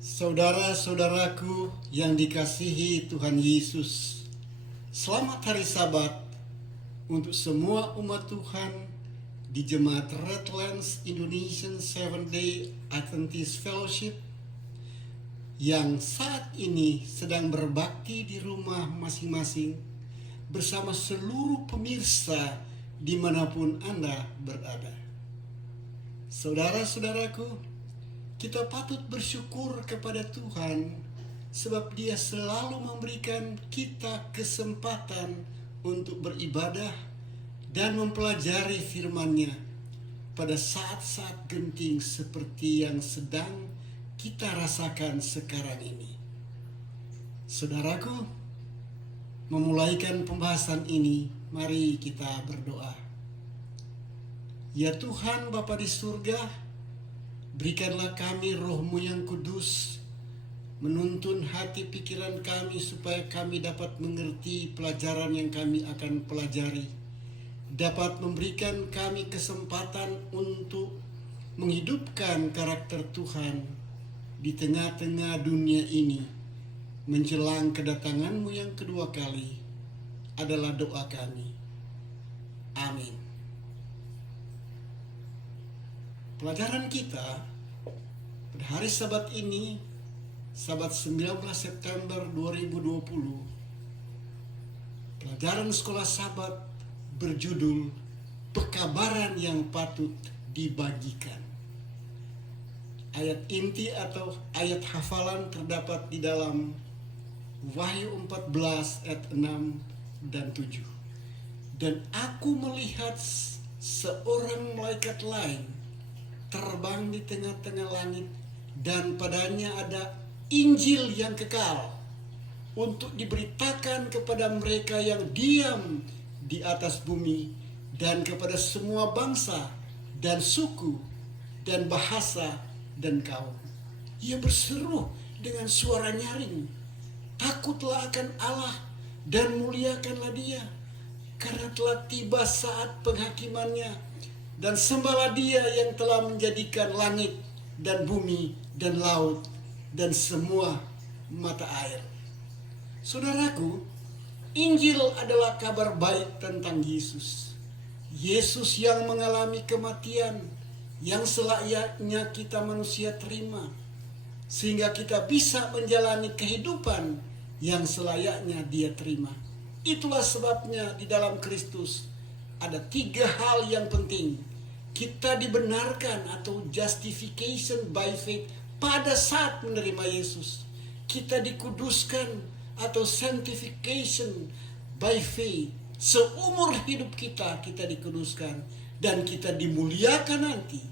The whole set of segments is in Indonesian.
Saudara-saudaraku yang dikasihi Tuhan Yesus, selamat hari Sabat untuk semua umat Tuhan di Jemaat Redlands Indonesian Seventh Day Adventist Fellowship yang saat ini sedang berbakti di rumah masing-masing bersama seluruh pemirsa dimanapun Anda berada. Saudara-saudaraku, kita patut bersyukur kepada Tuhan sebab Dia selalu memberikan kita kesempatan untuk beribadah dan mempelajari firman-Nya pada saat-saat genting seperti yang sedang kita rasakan sekarang ini. Saudaraku, memulaikan pembahasan ini, mari kita berdoa. Ya Tuhan Bapa di surga, berikanlah kami roh-Mu yang kudus, menuntun hati pikiran kami supaya kami dapat mengerti pelajaran yang kami akan pelajari, dapat memberikan kami kesempatan untuk menghidupkan karakter Tuhan di tengah-tengah dunia ini menjelang kedatangan-Mu yang kedua kali adalah doa kami. Amin. Pelajaran kita pada hari Sabat ini, Sabat 19 September 2020, pelajaran sekolah Sabat berjudul Pekabaran yang Patut Dibagikan. Ayat inti atau ayat hafalan terdapat di dalam Wahyu 14 ayat 6 dan 7. Dan aku melihat seorang malaikat lain terbang di tengah-tengah langit, dan padanya ada Injil yang kekal untuk diberitakan kepada mereka yang diam di atas bumi dan kepada semua bangsa dan suku dan bahasa dan kaum. Ia berseru dengan suara nyaring, takutlah akan Allah dan muliakanlah Dia, karena telah tiba saat penghakimannya. Dan sembahlah Dia yang telah menjadikan langit dan bumi dan laut dan semua mata air. Saudaraku, Injil adalah kabar baik tentang Yesus. Yesus yang mengalami kematian yang selayaknya kita manusia terima, sehingga kita bisa menjalani kehidupan yang selayaknya Dia terima. Itulah sebabnya di dalam Kristus ada 3 hal yang penting. Kita dibenarkan atau justification by faith pada saat menerima Yesus. Kita dikuduskan atau sanctification by faith. Seumur hidup kita dikuduskan. Dan kita dimuliakan nanti.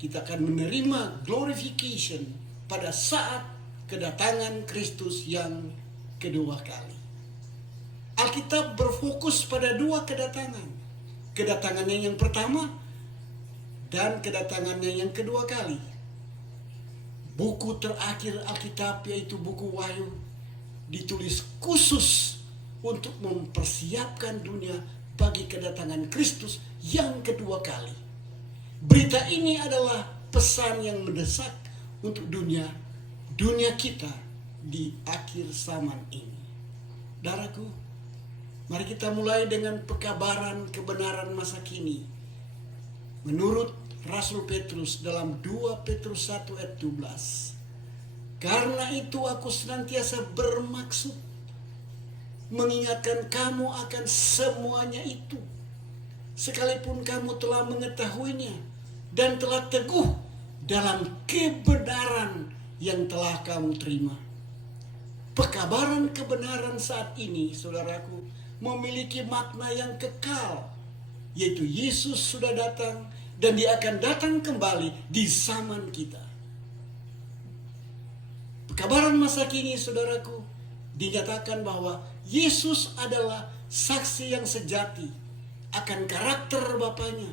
Kita akan menerima glorification pada saat kedatangan Kristus yang kedua kali. Alkitab berfokus pada 2 kedatangan. Kedatangannya yang pertama dan kedatangannya yang kedua kali. Buku terakhir Alkitab, yaitu buku Wahyu, ditulis khusus untuk mempersiapkan dunia bagi kedatangan Kristus yang kedua kali. Berita ini adalah pesan yang mendesak untuk dunia kita di akhir zaman ini. Saudaraku, mari kita mulai dengan pekabaran kebenaran masa kini. Menurut Rasul Petrus dalam 2 Petrus 1 ayat 12. Karena itu aku senantiasa bermaksud mengingatkan kamu akan semuanya itu, sekalipun kamu telah mengetahuinya dan telah teguh dalam kebenaran yang telah kamu terima. Pekabaran kebenaran saat ini, saudaraku, memiliki makna yang kekal, yaitu Yesus sudah datang dan Dia akan datang kembali di zaman kita. Pekabaran masa kini, saudaraku, dinyatakan bahwa Yesus adalah saksi yang sejati akan karakter Bapanya,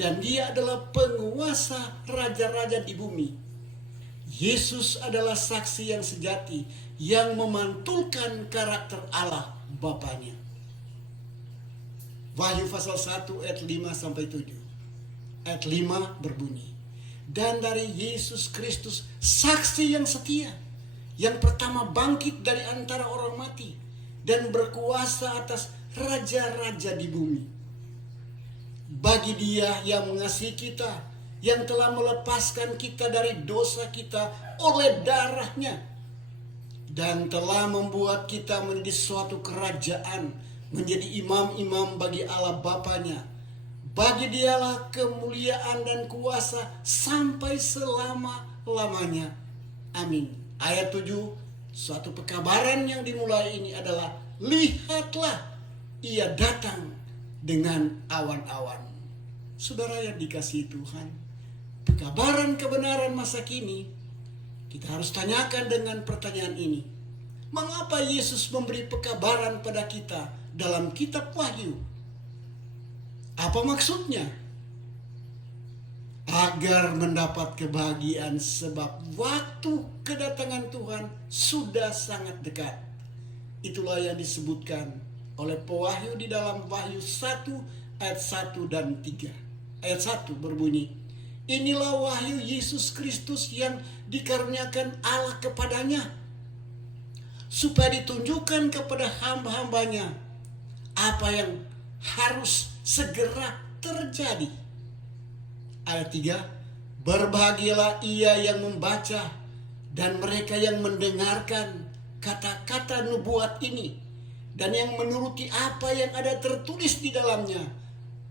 dan Dia adalah penguasa raja-raja di bumi. Yesus adalah saksi yang sejati yang memantulkan karakter Allah Bapanya. Wahyu pasal 1 ayat 5 sampai 7. Ayat 5 berbunyi, dan dari Yesus Kristus saksi yang setia, yang pertama bangkit dari antara orang mati dan berkuasa atas raja-raja di bumi. Bagi Dia yang mengasihi kita, yang telah melepaskan kita dari dosa kita oleh darah-Nya, dan telah membuat kita menjadi suatu kerajaan, menjadi imam-imam bagi Allah Bapa-Nya. Bagi Dialah kemuliaan dan kuasa sampai selama-lamanya. Amin. Ayat 7, suatu pekabaran yang dimulai ini adalah, lihatlah, Ia datang dengan awan-awan. Saudara yang dikasihi Tuhan, pekabaran kebenaran masa kini, kita harus tanyakan dengan pertanyaan ini. Mengapa Yesus memberi pekabaran pada kita dalam kitab Wahyu? Apa maksudnya? Agar mendapat kebahagiaan, sebab waktu kedatangan Tuhan sudah sangat dekat. Itulah yang disebutkan oleh pewahyu di dalam Wahyu 1 ayat 1 dan 3. Ayat 1 berbunyi, inilah wahyu Yesus Kristus yang dikaruniakan Allah kepadanya, supaya ditunjukkan kepada hamba-hambanya apa yang harus segera terjadi. Ayat 3, berbahagialah ia yang membaca dan mereka yang mendengarkan kata-kata nubuat ini dan yang menuruti apa yang ada tertulis di dalamnya,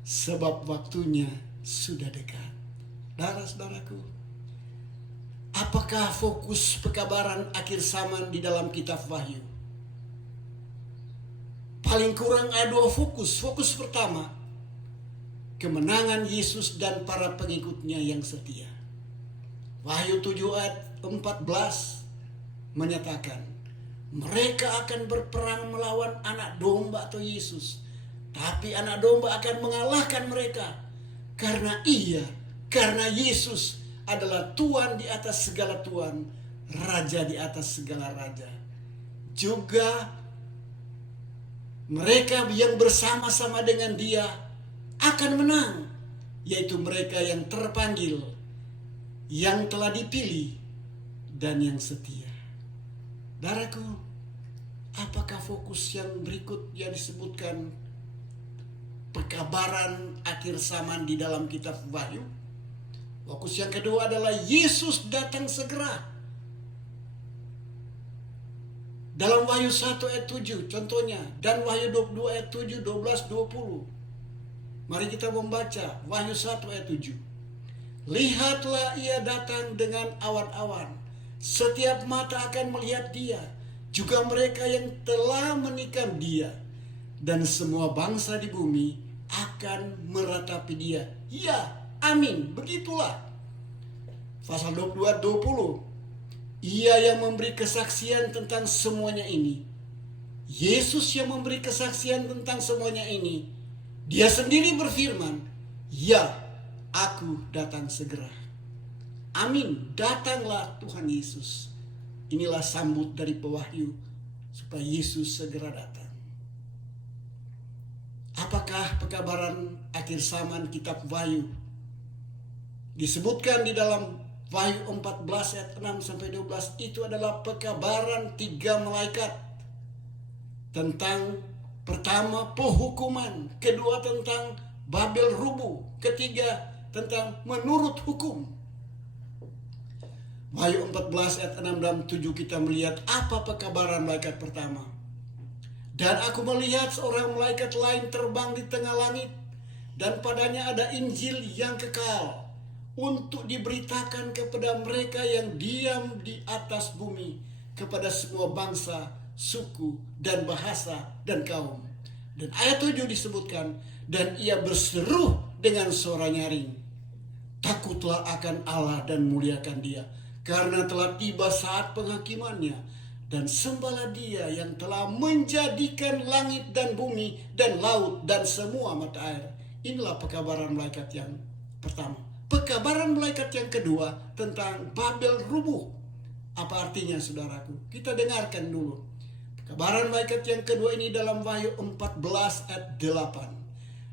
sebab waktunya sudah dekat. Saudara-saudaraku, apakah fokus pekabaran akhir zaman di dalam kitab Wahyu? Paling kurang ada 2 fokus. Fokus pertama, kemenangan Yesus dan para pengikutnya yang setia. Wahyu 7 ayat 14 menyatakan, mereka akan berperang melawan anak domba atau Yesus, tapi anak domba akan mengalahkan mereka, karena Yesus adalah Tuhan di atas segala Tuhan, Raja di atas segala Raja. Juga mereka yang bersama-sama dengan Dia akan menang, yaitu mereka yang terpanggil, yang telah dipilih, dan yang setia. Saudaraku, apakah fokus yang berikut yang disebutkan pekabaran akhir zaman di dalam kitab Wahyu? Fokus yang kedua adalah Yesus datang segera. Dalam Wahyu 1 ayat 7 contohnya, dan Wahyu 22 ayat 7, 12, 20. Mari kita membaca Wahyu 1 ayat 7. Lihatlah, Ia datang dengan awan-awan. Setiap mata akan melihat Dia, juga mereka yang telah menikam Dia, dan semua bangsa di bumi akan meratapi Dia. Ya, amin, begitulah. Pasal 22 ayat 20. Ia yang memberi kesaksian tentang semuanya ini. Yesus yang memberi kesaksian tentang semuanya ini. Dia sendiri berfirman, ya, aku datang segera. Amin, datanglah Tuhan Yesus. Inilah sambut dari pewahyu supaya Yesus segera datang. Apakah pekabaran akhir zaman kitab Wahyu? Disebutkan di dalam Wahyu 14 ayat 6 sampai 12 itu adalah pekabaran 3 malaikat. Tentang pertama penghukuman, kedua tentang Babel rubuh, ketiga tentang menurut hukum. Wahyu 14 ayat 6 dan 7 kita melihat apa pekabaran malaikat pertama. Dan aku melihat seorang malaikat lain terbang di tengah langit, dan padanya ada Injil yang kekal, untuk diberitakan kepada mereka yang diam di atas bumi, kepada semua bangsa, suku, dan bahasa, dan kaum. Dan ayat 7 disebutkan, dan ia berseru dengan suara nyaring, takutlah akan Allah dan muliakan Dia, karena telah tiba saat penghakimannya, dan sembahlah Dia yang telah menjadikan langit dan bumi, dan laut, dan semua mata air. Inilah pekabaran malaikat yang pertama. Pekabaran malaikat yang kedua tentang Babel rubuh. Apa artinya, saudaraku? Kita dengarkan dulu. Pekabaran malaikat yang kedua ini dalam Wahyu 14 ayat 8.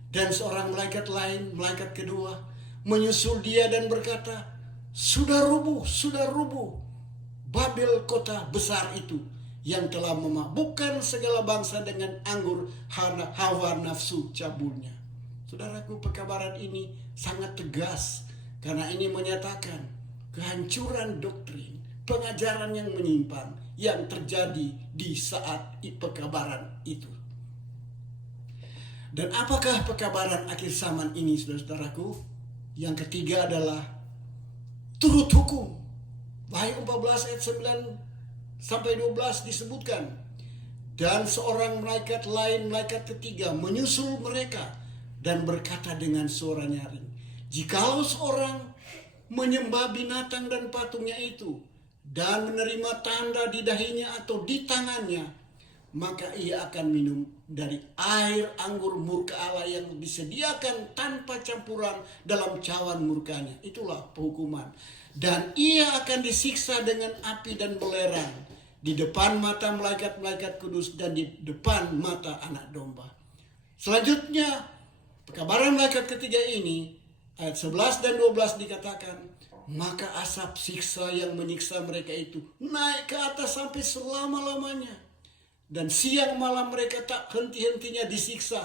Dan seorang malaikat lain, malaikat kedua, menyusul dia dan berkata, sudah rubuh Babel, kota besar itu yang telah memabukkan segala bangsa dengan anggur hawa nafsu cabulnya. Saudaraku, pekabaran ini sangat tegas karena ini menyatakan kehancuran doktrin, pengajaran yang menyimpang yang terjadi di saat pekabaran itu. Dan apakah pekabaran akhir zaman ini, saudara-saudaraku? Yang ketiga adalah turut hukum. Wahyu 14 ayat 9 sampai 12 disebutkan. Dan seorang malaikat lain, malaikat ketiga, menyusul mereka dan berkata dengan suara nyaring, jikalau seorang menyembah binatang dan patungnya itu dan menerima tanda di dahinya atau di tangannya, maka ia akan minum dari air anggur murka Allah yang disediakan tanpa campuran dalam cawan murkanya. Itulah penghukuman. Dan ia akan disiksa dengan api dan belerang di depan mata malaikat-malaikat kudus dan di depan mata anak domba. Selanjutnya, pekabaran malaikat ketiga ini, ayat 11 dan 12 dikatakan, maka asap siksa yang menyiksa mereka itu naik ke atas sampai selama-lamanya. Dan siang malam mereka tak henti-hentinya disiksa,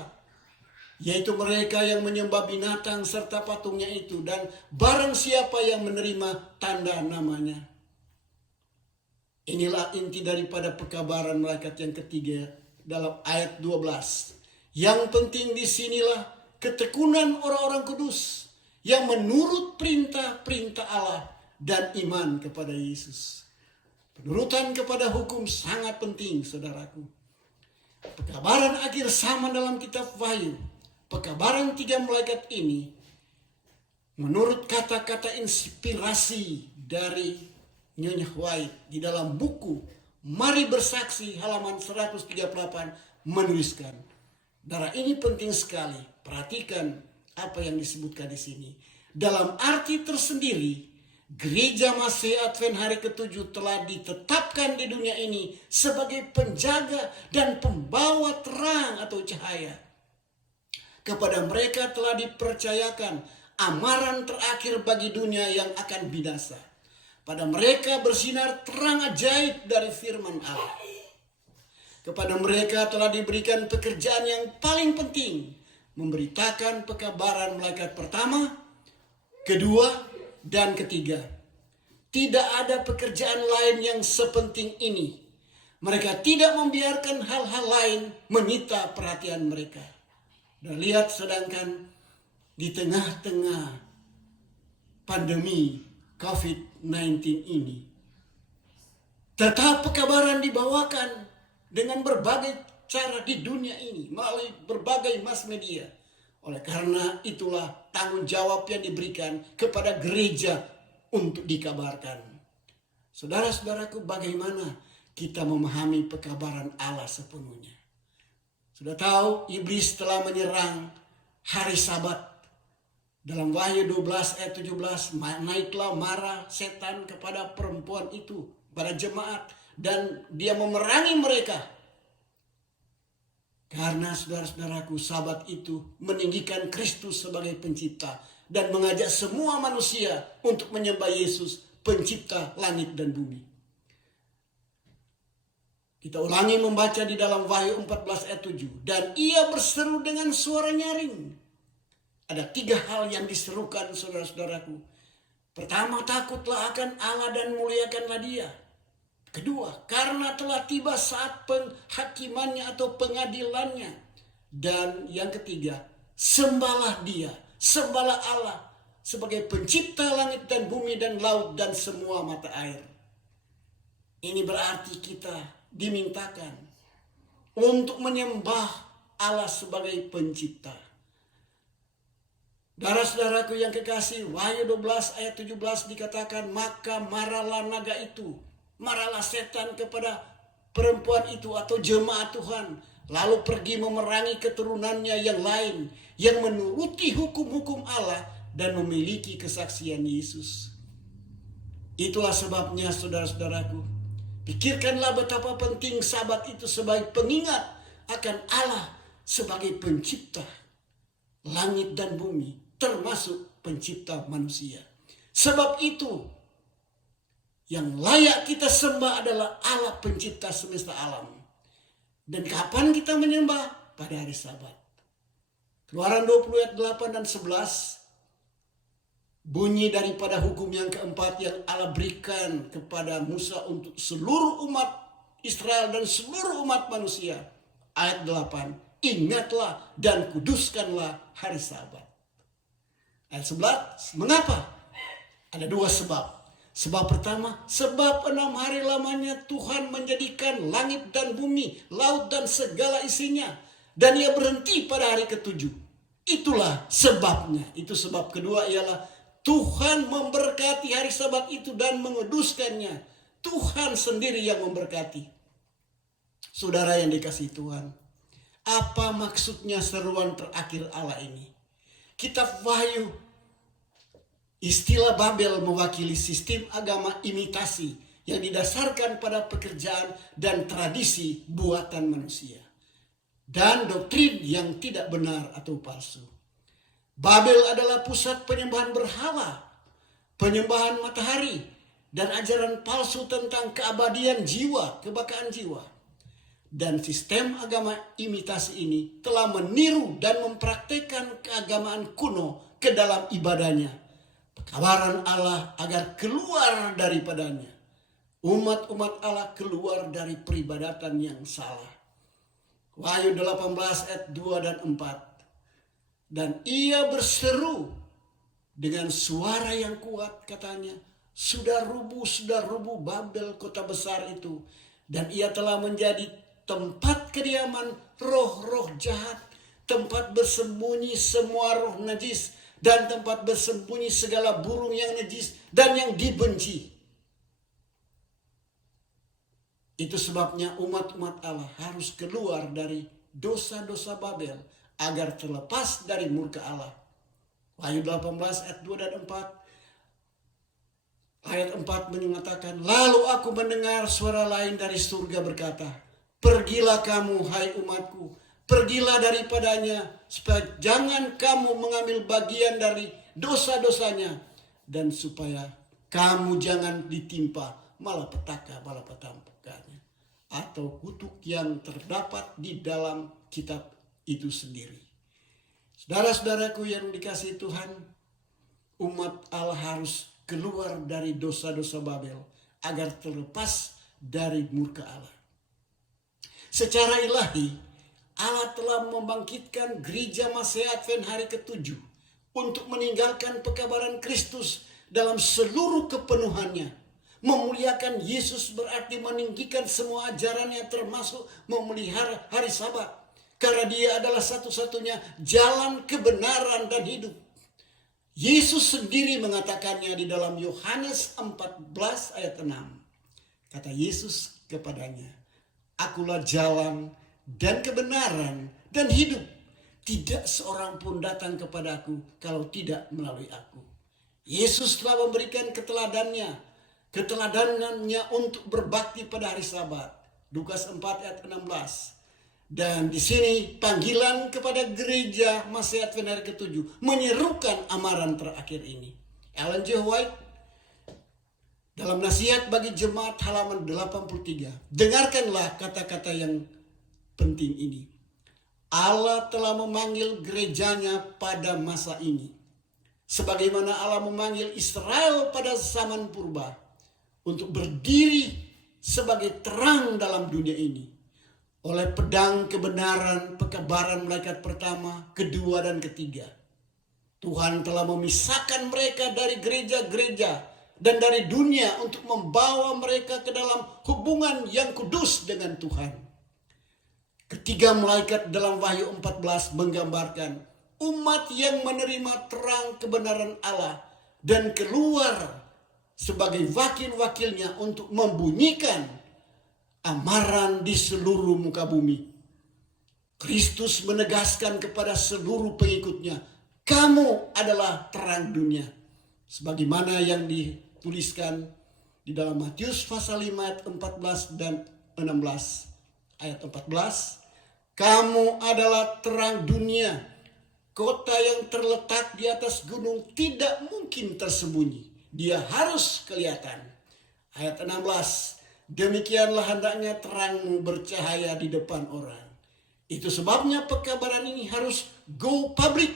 yaitu mereka yang menyembah binatang serta patungnya itu, dan barang siapa yang menerima tanda namanya. Inilah inti daripada pekabaran malaikat yang ketiga dalam ayat 12. Yang penting disinilah ketekunan orang-orang kudus yang menurut perintah-perintah Allah dan iman kepada Yesus. Penurutan kepada hukum sangat penting, saudaraku. Pekabaran akhir zaman dalam kitab Wahyu, pekabaran tiga malaikat ini, menurut kata-kata inspirasi dari Nyonya White di dalam buku Mari Bersaksi halaman 138 menuliskan. Darah ini penting sekali. Perhatikan apa yang disebutkan di sini. Dalam arti tersendiri, Gereja Masih Advent hari ke-7 telah ditetapkan di dunia ini sebagai penjaga dan pembawa terang atau cahaya. Kepada mereka telah dipercayakan amaran terakhir bagi dunia yang akan binasa. Pada mereka bersinar terang ajaib dari firman Allah. Kepada mereka telah diberikan pekerjaan yang paling penting, memberitakan pekabaran malaikat pertama, kedua, dan ketiga. Tidak ada pekerjaan lain yang sepenting ini. Mereka tidak membiarkan hal-hal lain menyita perhatian mereka. Dan lihat, sedangkan di tengah-tengah pandemi COVID-19 ini, tetap pekabaran dibawakan dengan berbagai cara di dunia ini melalui berbagai mass media. Oleh karena itulah tanggung jawab yang diberikan kepada gereja untuk dikabarkan. Saudara-saudaraku, bagaimana kita memahami pekabaran Allah sepenuhnya? Sudah tahu iblis telah menyerang hari Sabat. Dalam Wahyu 12 ayat 17, naiklah marah setan kepada perempuan itu, pada jemaat, dan dia memerangi mereka. Karena saudara-saudaraku, Sabat itu meninggikan Kristus sebagai pencipta dan mengajak semua manusia untuk menyembah Yesus, pencipta langit dan bumi. Kita ulangi membaca di dalam Wahyu 14 ayat 7. Dan ia berseru dengan suara nyaring. Ada 3 hal yang diserukan, saudara-saudaraku. Pertama, takutlah akan Allah dan muliakanlah Dia. Kedua, karena telah tiba saat penghakimannya atau pengadilannya. Dan yang ketiga, sembahlah Dia, sembahlah Allah sebagai pencipta langit dan bumi dan laut dan semua mata air. Ini berarti kita dimintakan untuk menyembah Allah sebagai pencipta. Saudara-saudaraku yang kekasih, Wahyu 12 ayat 17 dikatakan, maka marahlah naga itu, marahlah setan kepada perempuan itu atau jemaat Tuhan, lalu pergi memerangi keturunannya yang lain yang menuruti hukum-hukum Allah dan memiliki kesaksian Yesus. Itulah sebabnya, saudara-saudaraku, pikirkanlah betapa penting Sabat itu sebagai pengingat akan Allah sebagai pencipta langit dan bumi, termasuk pencipta manusia. Sebab itu yang layak kita sembah adalah Allah pencipta semesta alam. Dan kapan kita menyembah? Pada hari Sabat. Keluaran 20 ayat 8 dan 11. Bunyi daripada hukum yang keempat yang Allah berikan kepada Musa untuk seluruh umat Israel dan seluruh umat manusia. Ayat 8. Ingatlah dan kuduskanlah hari Sabat. Ayat 11. Mengapa? Ada dua sebab. Sebab pertama, sebab 6 hari lamanya Tuhan menjadikan langit dan bumi, laut dan segala isinya. Dan ia berhenti pada hari ketujuh. Itulah sebabnya. Itu sebab kedua ialah Tuhan memberkati hari Sabat itu dan menguduskannya. Tuhan sendiri yang memberkati. Saudara yang dikasihi Tuhan, apa maksudnya seruan terakhir Allah ini? Kitab Wahyu, istilah Babel mewakili sistem agama imitasi yang didasarkan pada pekerjaan dan tradisi buatan manusia. Dan doktrin yang tidak benar atau palsu. Babel adalah pusat penyembahan berhala, penyembahan matahari, dan ajaran palsu tentang keabadian jiwa, kebakaan jiwa. Dan sistem agama imitasi ini telah meniru dan mempraktekkan keagamaan kuno ke dalam ibadahnya. Pekabaran Allah agar keluar daripadanya. Umat-umat Allah keluar dari peribadatan yang salah. Wahyu 18 ayat 2 dan 4. Dan ia berseru dengan suara yang kuat, katanya, sudah rubuh Babel, kota besar itu. Dan ia telah menjadi tempat kediaman roh-roh jahat, tempat bersembunyi semua roh najis, dan tempat bersembunyi segala burung yang najis dan yang dibenci. Itu sebabnya umat-umat Allah harus keluar dari dosa-dosa Babel agar terlepas dari murka Allah. Wahyu 18 ayat 2 dan 4. Ayat 4 mengatakan, lalu aku mendengar suara lain dari surga berkata, pergilah kamu hai umatku, pergilah daripadanya, supaya jangan kamu mengambil bagian dari dosa-dosanya, dan supaya kamu jangan ditimpa malapetaka atau kutuk yang terdapat di dalam kitab itu sendiri. Saudara-saudaraku yang dikasihi Tuhan, umat Allah harus keluar dari dosa-dosa Babel agar terlepas dari murka Allah. Secara ilahi, Allah telah membangkitkan gereja Masih Advent hari ke-7 untuk meninggalkan pekabaran Kristus dalam seluruh kepenuhannya. Memuliakan Yesus berarti meninggikan semua ajarannya, termasuk memelihara hari Sabat. Karena dia adalah satu-satunya jalan kebenaran dan hidup. Yesus sendiri mengatakannya di dalam Yohanes 14 ayat 6. Kata Yesus kepadanya, akulah jalan dan kebenaran dan hidup. Tidak seorang pun datang kepadaku kalau tidak melalui aku. Yesus telah memberikan keteladanannya untuk berbakti pada hari Sabat. Lukas 4 ayat 16. Dan di sini panggilan kepada gereja Masih Advent hari ke-7 menyerukan amaran terakhir ini. Ellen G. White dalam nasihat bagi jemaat halaman 83. Dengarkanlah kata-kata yang penting ini. Allah telah memanggil gerejanya pada masa ini. Sebagaimana Allah memanggil Israel pada zaman purba. Untuk berdiri sebagai terang dalam dunia ini. Oleh pedang kebenaran, pekabaran malaikat pertama, kedua, dan ketiga. Tuhan telah memisahkan mereka dari gereja-gereja dan dari dunia untuk membawa mereka ke dalam hubungan yang kudus dengan Tuhan. Ketiga malaikat dalam Wahyu 14 menggambarkan umat yang menerima terang kebenaran Allah dan keluar sebagai wakil-wakilnya untuk membunyikan amaran di seluruh muka bumi. Kristus menegaskan kepada seluruh pengikutnya, kamu adalah terang dunia. Sebagaimana yang dituliskan di dalam Matius pasal 5 ayat 14 dan 16. Ayat 14, kamu adalah terang dunia. Kota yang terletak di atas gunung tidak mungkin tersembunyi. dia harus kelihatan. Ayat 16, demikianlah hendaknya terangmu bercahaya di depan orang. Itu sebabnya pekabaran ini harus go public,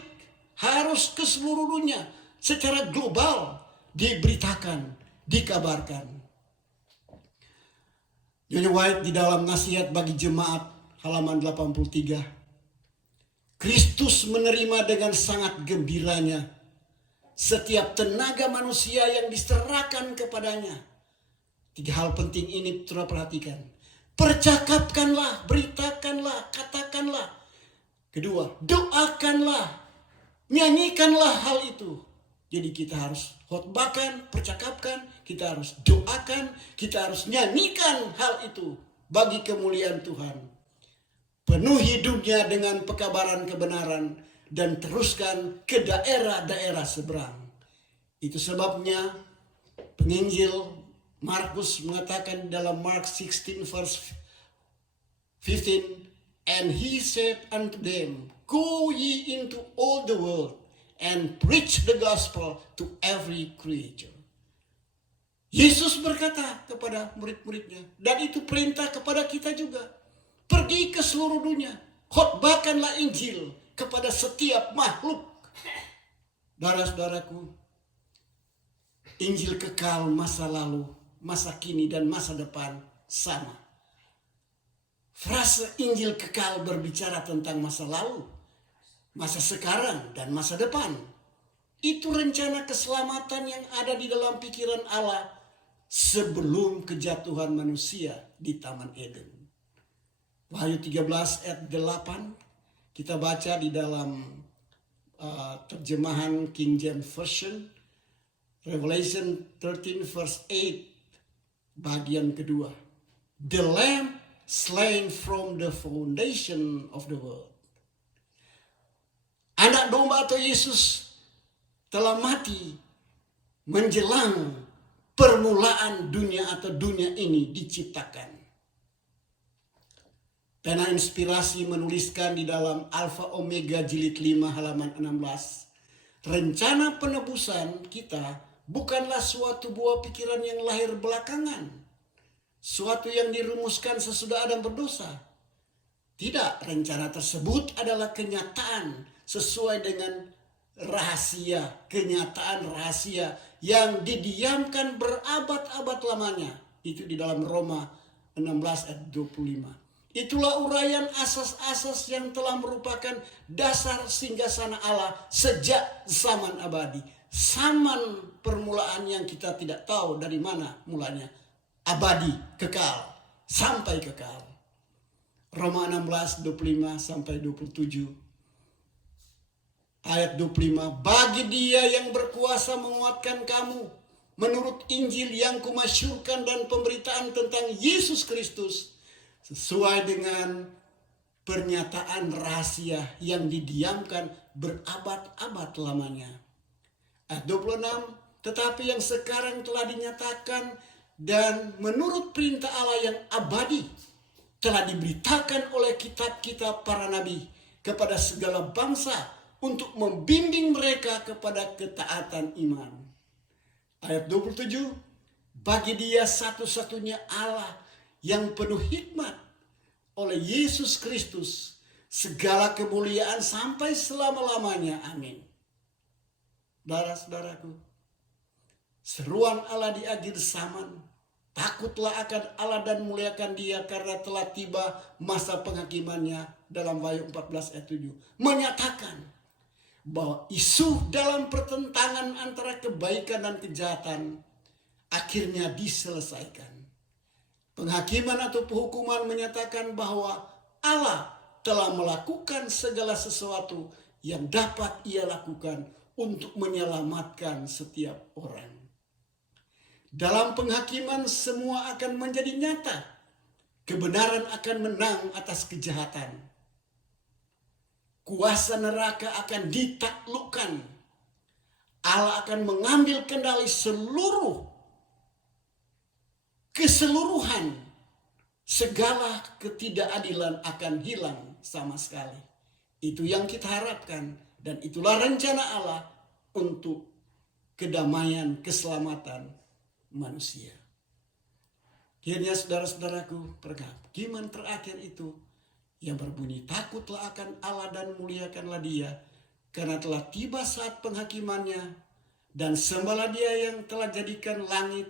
harus ke seluruh dunia, secara global diberitakan, dikabarkan. Nyonya White di dalam nasihat bagi jemaat halaman 83, Kristus menerima dengan sangat gembiranya setiap tenaga manusia yang diserahkan kepadanya. 3 hal penting ini terus perhatikan. Percakapkanlah, beritakanlah, katakanlah. Kedua, doakanlah, nyanyikanlah hal itu. Jadi kita harus khotbahkan, percakapkan, kita harus doakan, kita harus nyanyikan hal itu bagi kemuliaan Tuhan. Penuhi dunia dengan pekabaran kebenaran dan teruskan ke daerah-daerah seberang. Itu sebabnya penginjil Markus mengatakan dalam Mark 16 verse 15, and he said unto them, go ye into all the world and preach the gospel to every creature. Yesus berkata kepada murid-muridnya, dan itu perintah kepada kita juga. Pergi ke seluruh dunia, khotbahkanlah Injil kepada setiap makhluk. Saudara-saudaraku, Injil kekal masa lalu, masa kini, dan masa depan sama. Frase Injil kekal berbicara tentang masa lalu, masa sekarang, dan masa depan. Itu rencana keselamatan yang ada di dalam pikiran Allah sebelum kejatuhan manusia di Taman Eden. Wahyu 13 ayat 8 kita baca di dalam terjemahan King James Version. Revelation 13 verse 8 bagian kedua. The Lamb slain from the foundation of the world. Anak domba atau Yesus telah mati menjelang permulaan dunia atau dunia ini diciptakan. Pena Inspirasi menuliskan di dalam Alfa Omega jilid 5 halaman 16. Rencana penebusan kita bukanlah suatu buah pikiran yang lahir belakangan. Suatu yang dirumuskan sesudah Adam berdosa. Tidak, rencana tersebut adalah kenyataan sesuai dengan rahasia, kenyataan rahasia yang didiamkan berabad-abad lamanya. Itu di dalam Roma 16 ayat 25. Itulah uraian asas-asas yang telah merupakan dasar singgasana Allah sejak zaman abadi. Zaman permulaan yang kita tidak tahu dari mana mulanya. Abadi, kekal, sampai kekal. Roma 16, 25 sampai 27. Ayat 25, bagi dia yang berkuasa menguatkan kamu menurut Injil yang kumasyurkan dan pemberitaan tentang Yesus Kristus sesuai dengan pernyataan rahasia yang didiamkan berabad-abad lamanya. Ayat 26, tetapi yang sekarang telah dinyatakan dan menurut perintah Allah yang abadi telah diberitakan oleh kitab-kitab para nabi kepada segala bangsa untuk membimbing mereka kepada ketaatan iman. Ayat 27, bagi dia satu-satunya Allah yang penuh hikmat oleh Yesus Kristus segala kemuliaan sampai selama-lamanya. Amin. Saudara-saudaraku, seruan Allah di akhir zaman, takutlah akan Allah dan muliakan dia karena telah tiba masa penghakimannya dalam Wahyu 14 ayat 7. Menyatakan bahwa isu dalam pertentangan antara kebaikan dan kejahatan akhirnya diselesaikan. Penghakiman atau penghukuman menyatakan bahwa Allah telah melakukan segala sesuatu yang dapat ia lakukan untuk menyelamatkan setiap orang. Dalam penghakiman semua akan menjadi nyata. Kebenaran akan menang atas kejahatan. Kuasa neraka akan ditaklukkan. Allah akan mengambil kendali keseluruhan. Segala ketidakadilan akan hilang sama sekali. Itu yang kita harapkan. Dan itulah rencana Allah untuk kedamaian, keselamatan manusia. Akhirnya saudara-saudaraku, perkawinan terakhir itu yang berbunyi, takutlah akan Allah dan muliakanlah Dia, karena telah tiba saat penghakimannya, dan sembahlah Dia yang telah jadikan langit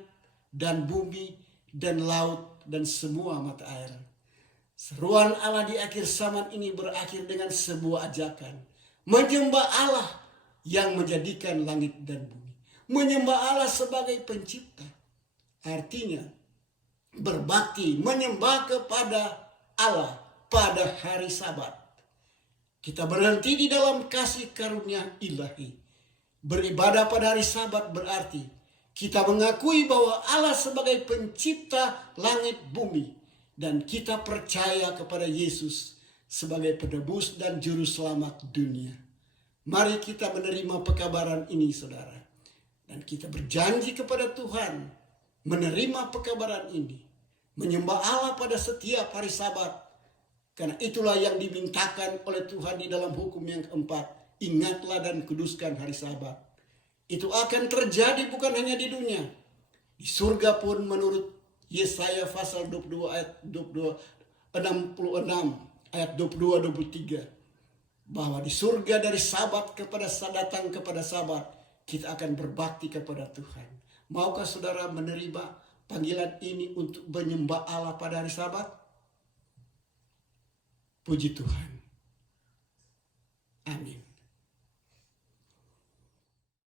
dan bumi dan laut dan semua mata air. Seruan Allah di akhir zaman ini berakhir dengan sebuah ajakan, menyembah Allah yang menjadikan langit dan bumi, menyembah Allah sebagai pencipta. Artinya berbakti, menyembah kepada Allah pada hari Sabat. Kita berhenti di dalam kasih karunia ilahi. Beribadah pada hari Sabat berarti kita mengakui bahwa Allah sebagai pencipta langit bumi, dan kita percaya kepada Yesus sebagai penebus dan juru selamat dunia. Mari kita menerima pekabaran ini, saudara. Dan kita berjanji kepada Tuhan menerima pekabaran ini, menyembah Allah pada setiap hari Sabat, karena itulah yang dimintakan oleh Tuhan di dalam hukum yang keempat. Ingatlah dan kuduskan hari Sabat. Itu akan terjadi bukan hanya di dunia, di surga pun menurut Yesaya pasal 22 ayat 66 ayat 22-23, bahwa di surga dari Sabat datang kepada Sabat, kita akan berbakti kepada Tuhan. Maukah saudara menerima panggilan ini untuk menyembah Allah pada hari Sabat? Puji Tuhan. Amin.